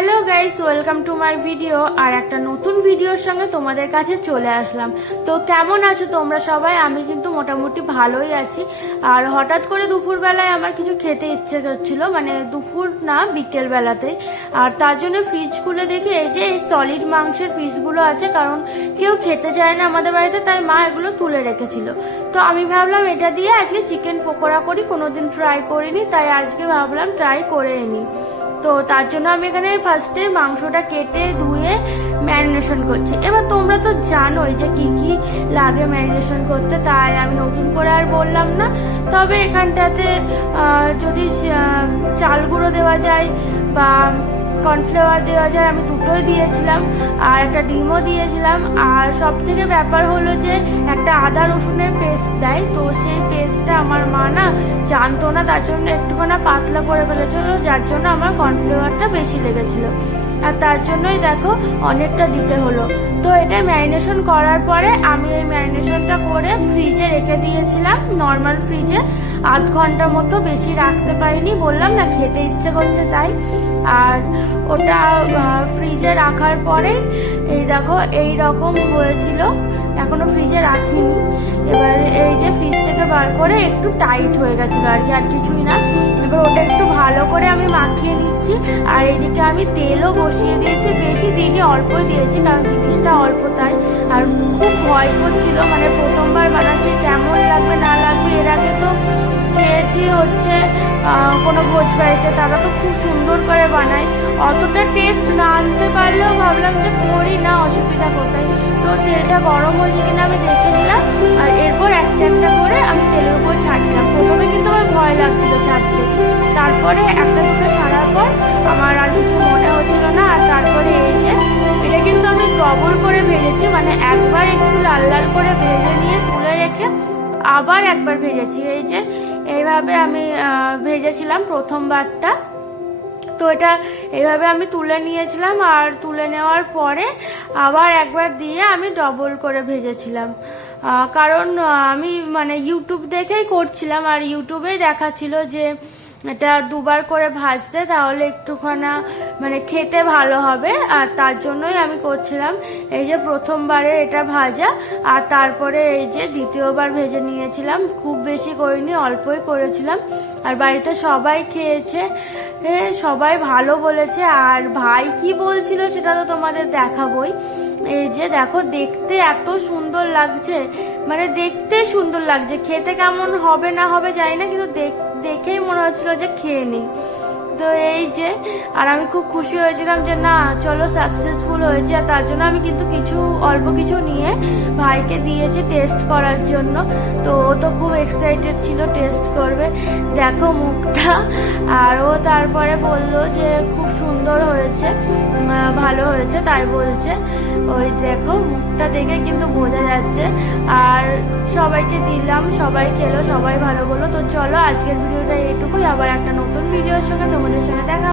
Hello guys, welcome to my video. আর একটা নতুন ভিডিওর সঙ্গে তোমাদের কাছে চলে আসলাম। তো কেমন আছো তোমরা সবাই? আমি কিন্তু মোটামুটি ভালোই আছি। আর হঠাৎ করে দুপুরবেলায় আমার কিছু খেতে ইচ্ছে করছিল মানে দুপুর না বিকেল বেলাতেই আর তার জন্য ফ্রিজ খুলে দেখি, এই যে এই সলিড মাংসের পিসগুলো আছে, কারণ কেউ খেতে চায় না আমাদের বাড়িতে, তাই মা এগুলো তুলে রেখেছিল। তো আমি ভাবলাম, এটা দিয়ে আজকে চিকেন পকোড়া করি, কোনোদিন ট্রাই করিনি, তাই আজকে ভাবলাম ট্রাই করে নিই তো তার জন্য আমি এখানে ফার্স্টে মাংসটা কেটে ধুয়ে ম্যারিনেশন করছি। এবার তোমরা তো জানোই যে কি কি লাগে ম্যারিনেশন করতে, তাই আমি নতুন করে আর বললাম না। তবে এখানটাতে যদি চালগুঁড়ো চাল গুঁড়ো দেওয়া যায় বা কর্নফ্লাওয়ার দেওয়া যায়, আমি দুটোই দিয়েছিলাম আর একটা ডিমও দিয়েছিলাম। আর সব থেকে ব্যাপার হলো যে একটা আদা রসুনের পেস্ট দেয়, তো সেই পেস্টটা আমার মা না জানতো না, তার জন্য একটুখানি পাতলা করে ফেলেছিল, যার জন্য আমার কর্নফ্লাওয়ারটা বেশি লেগেছিল। আর তার জন্যই দেখো অনেকটা দিতে হলো। তো এটা ম্যারিনেশন করার পরে আমি এই ম্যারিনেশনটা করে ফ্রিজে রেখে দিয়েছিলাম। নর্মাল ফ্রিজে আধ ঘণ্টা মতো বেশি রাখতে পারিনি, বললাম না, খেতে ইচ্ছে করছে তাই। আর ওটা ফ্রিজে রাখার পরে এই দেখো, এই রকম হয়েছিল। এখনও ফ্রিজে রাখিনি। এবার এই যে ফ্রিজ থেকে বার করে একটু টাইট হয়ে গেছিল আর কি, আর কিছুই না। এবার ওটা একটু ভালো করে আমি মাখিয়ে নিচ্ছি। আর এদিকে আমি তেলও বসিয়ে দিয়েছি। দিনই অল্পই দিয়েছি, কারণ জিনিসটা অল্প তাই। আর খুব ভয় করছিল মানে প্রথমবার বানাচ্ছি, কেমন লাগবে, না লাগবে, এর আগে তো খেয়েছি হচ্ছে কোনো ভোজ বাড়িতে, তারা তো খুব সুন্দর করে বানায়। অতটা টেস্ট না আনতে পারলেও ভাবলাম যে করি না, অসুবিধা কোথায়? তো তেলটা গরম হয়েছে কিনা আমি দেখে নিলাম, আর এরপর একটা একটা করে আমি তেলের উপর ছাড়ছিলাম। প্রথমে কিন্তু আমার ভয় লাগছিল ছাড়তে। তারপরে একটা দুটো ছাড়ার পর আমার আর কিছু মনে হচ্ছিল না, আর আমি ডবল করে ভেজেছি মানে একবার একটু লাল লাল করে ভেজে নিয়ে তুলে রেখে আবার একবার ভেজেছি। এই যে, এইভাবে আমি ভেজেছিলাম প্রথমবারটা। তো এটা এইভাবে আমি তুলে নিয়েছিলাম আর তুলে নেওয়ার পরে আবার একবার দিয়ে আমি ডবল করে ভেজেছিলাম। কারণ আমি মানে ইউটিউব দেখেই করছিলাম আর ইউটিউবেই দেখাচ্ছিল যে এটা দুবার করে ভাজতে, তাহলে একটুখানা মানে খেতে ভালো হবে। আর তার জন্যই আমি করছিলাম এই যে প্রথমবারে এটা ভাজা, আর তারপরে এই যে দ্বিতীয়বার ভেজে নিয়েছিলাম। খুব বেশি করিনি, অল্পই করেছিলাম। আর বাড়িতে সবাই খেয়েছে সবাই ভালো বলেছে। আর ভাই কি বলছিল সেটা তো তোমাদের দেখাবই। এই যে দেখো, দেখতে এত সুন্দর লাগছে মানে দেখতেই সুন্দর লাগছে। খেতে কেমন হবে না হবে জানি না, কিন্তু দেখ- দেখেই মনে হচ্ছিল যে খেয়ে নিই। তো এই যে, আর আমি খুব খুশি হয়েছিলাম যে না, চলো সাকসেসফুল হয়েছে, আর তার জন্য আমি কিন্তু কিছু, অল্প কিছু নিয়ে ভাইকে দিয়েছি টেস্ট করার জন্য। তো ও তো খুব এক্সাইটেড ছিল টেস্ট করবে। দেখো মুখটা। আর ও তারপরে বলল যে খুব সুন্দর হয়েছে ভালো হয়েছে, তাই বলছে। ওই দেখো মুখটা দেখে কিন্তু বোঝা যাচ্ছে। আর সবাইকে দিলাম, সবাই খেলো, সবাই ভালো বলল। তো চলো আজকের ভিডিওটা এইটুকুই। আবার একটা নতুন ভিডিওর সঙ্গে তোমাদের সঙ্গে দেখা